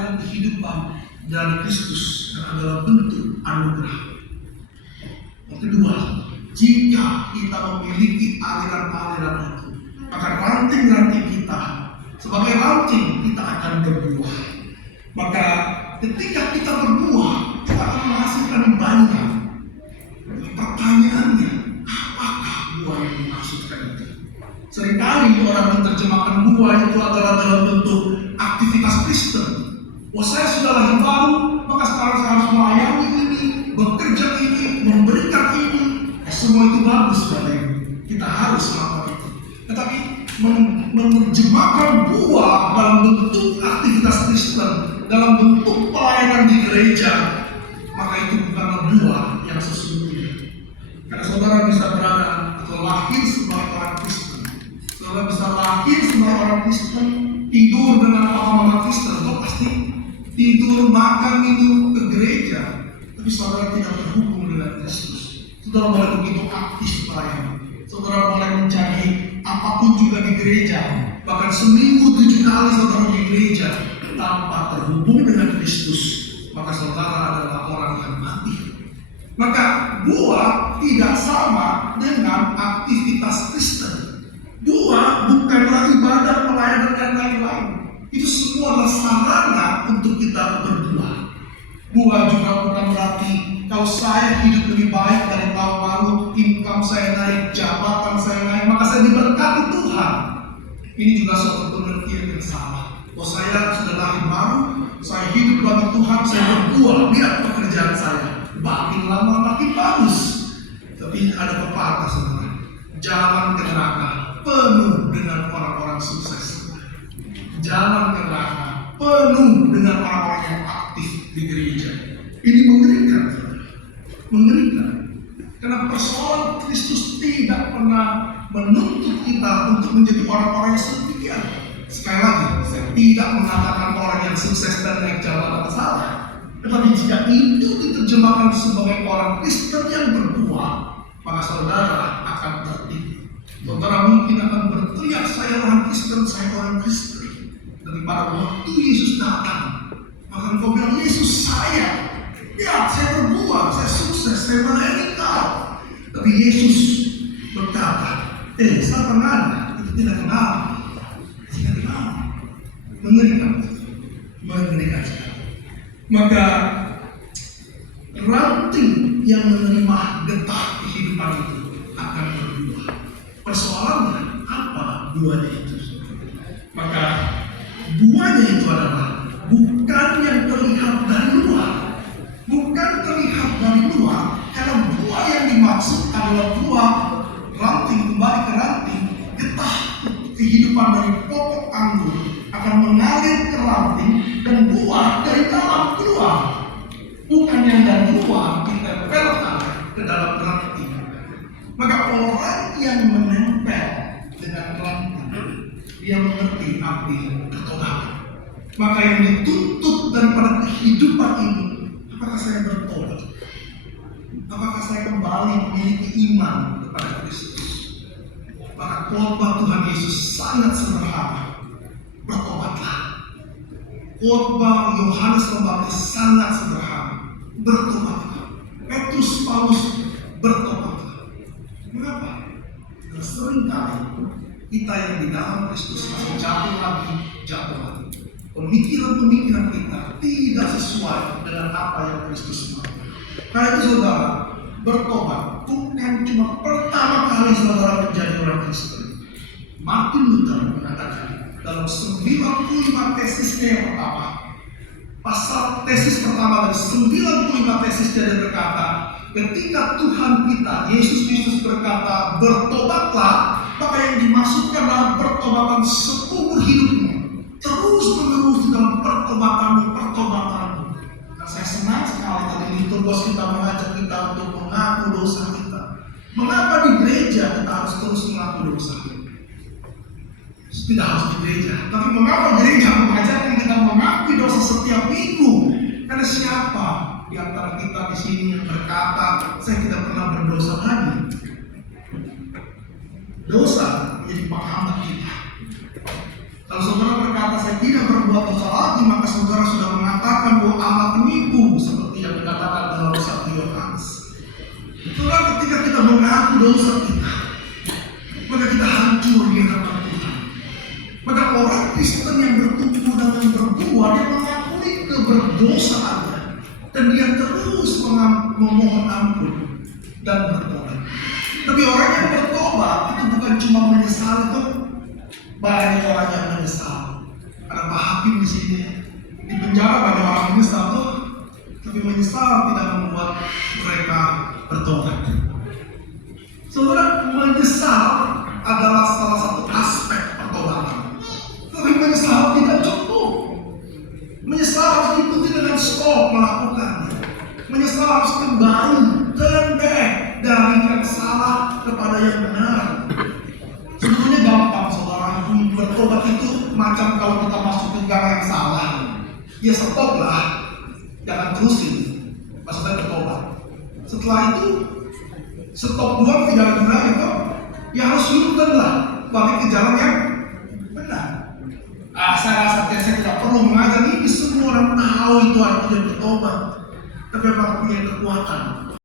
kalian kehidupan dari Kristus yang adalah bentuk anugerah. Yang kedua, jika kita memiliki aliran-aliran itu, maka ranting-ranting kita, sebagai ranting kita akan berbuah. Maka ketika kita berbuah, kita akan menghasilkan banyak. Pertanyaannya, apakah buah yang dimaksudkan itu? Seringkali orang menerjemahkan buah itu adalah dalam bentuk aktivitas Kristen. Wah, saya sudah lahir baru, maka sekarang saya harus melayani ini, bekerja ini, memberikan ini. Semua itu bagus, Bapak Ibu. Kita harus melakukan itu. Tetapi menerjemahkan buah dalam bentuk aktivitas Kristen, dalam bentuk pelayanan di gereja, maka itu bukanlah buah yang sesungguhnya. Karena saudara bisa berada atau lahir sebagai orang Kristen, saudara bisa lahir sebagai orang Kristen, tidur dengan papa-mama Kristen, itu pasti tidur, makan, minum ke gereja, tapi saudara tidak terhubung dengan Kristus. Saudara boleh begitu aktif pelayanan, saudara boleh menjadi apapun juga di gereja, bahkan seminggu 7 kali saudara di gereja tanpa terhubung dengan Kristus, maka saudara adalah orang yang mati. Maka buah tidak sama dengan aktivitas Kristen. Buah bukanlah ibadah, pelayanan dan lain-lain. Itu semua adalah sarana untuk kita berbuah. Buah juga bukan berarti kalau saya hidup lebih baik dari tahun lalu, income saya naik, jabatan saya naik, maka saya diberkati Tuhan. Ini juga suatu pengertian yang salah. Oh, saya sudah lahir baru, saya hidup bagi Tuhan, saya berbuah, lihat pekerjaan saya makin lama makin bagus. Tapi ada pepatah, saudara, jalan ke neraka penuh dengan orang-orang sukses. Jalan ke neraka penuh dengan orang-orang yang aktif di gereja. Ini mengerikan, saudara. Mengerikan. Karena persoalan Kristus tidak pernah menuntut kita untuk menjadi orang-orang yang sedemikian. Sekali lagi, saya tidak mengatakan orang yang sukses dan naik jabatan salah. Tetapi jika itu diterjemahkan sebagai orang Kristen yang berbuah, maka saudara akan tertipu. Saudara mungkin akan berteriak, saya orang Kristen, saya orang Kristen. Tapi pada waktu Yesus datang, maka engkau bilang, Yesus saya. Ya, saya berbuah, saya sukses, saya melayani kau. Tapi Yesus berkata, saya kenal, itu tidak kenal. Tidak kenal. Mengerikan. Mengerikan sekali. Maka ranting yang menerima getah kehidupan itu akan berbuah. Persoalannya apa buahnya itu? Maka buahnya itu adalah bukan yang terlihat dari luar. Bukan terlihat dari luar, karena buah yang dimaksud adalah buah ranting, kembali ke ranting, getah kehidupan dari pokok anggur akan mengalir ke ranting dan buah dari dalam keluar. Bukan yang dari luar ditempelkan ke dalam ranting. Maka orang yang menempel dengan ranting, dia mengerti arti ketobatan. Maka yang dituntut daripada kehidupan ini, apakah saya bertobat? Apakah saya kembali memiliki iman kepada Kristus? Maka khotbah Tuhan Yesus sangat sederhana. Bertobatlah. Khotbah Yohanes Pembaptis sangat sederhana. Bertobatlah. Petrus, Paulus, bertobatlah. Mengapa? Karena seringkali kita yang di dalam Kristus masih jatuh lagi. Pemikiran-pemikiran kita tidak sesuai dengan apa yang Kristus mau. Karena itu saudara, bertobat bukan cuma pertama kali saudara menjadi orang Kristen. Martin Luther mengatakan dalam 95 tesisnya yang pertama, pasal tesis pertama dari 95 tesisnya, dia berkata, ketika Tuhan kita, Yesus Kristus berkata, bertobatlah, maka yang dimaksudkan adalah pertobatan seumur hidupmu. Terus menerus di dalam pertobatanmu. Nah, saya senang sekali tadi liturgos kita mengajak kita untuk mengaku dosa kita. Mengapa di gereja kita harus terus mengaku dosa? Tidak harus di gereja, tapi mengapa gereja mengajarkan kita mengakui dosa setiap minggu? Karena siapa di antara kita di sini yang berkata, saya tidak pernah berdosa lagi? Dosa menjadi penghambat kita. Kalau saudara berkata saya tidak berbuat dosa lagi, maka saudara sudah mengaku dosa kita, maka kita hancur di hadapan Tuhan. Maka orang Kristen yang bertumbuh dan yang berbuah, dia mengakui keberdosaannya dan dia terus memohon ampun dan bertobat. Tapi orang yang bertobat itu bukan cuma menyesal, itu banyak orang yang menyesal. Ada Pak Hakim di sini, di penjara banyak orang menyesal tuh, tapi menyesal tidak membuat mereka bertobat. Saudara, menyesal adalah salah satu aspek pertobatan. Tapi menyesal tidak cukup. Menyesal harus diikuti dengan stop melakukannya. Menyesal harus kembali, turn back dari yang salah kepada yang benar. Sebetulnya gampang, saudara. Bertobat itu macam kalau kita masuk ke gang yang salah. Ya stop lah, jangan terusin. Maksudnya bertobat. Setelah itu stop doang tidak guna itu, ya harus U-turn lah, balik ke jalan yang benar. Saya rasa saya tidak perlu mengajar ini, semua orang tahu itu artinya bertobat. Tapi apakah punya kekuatan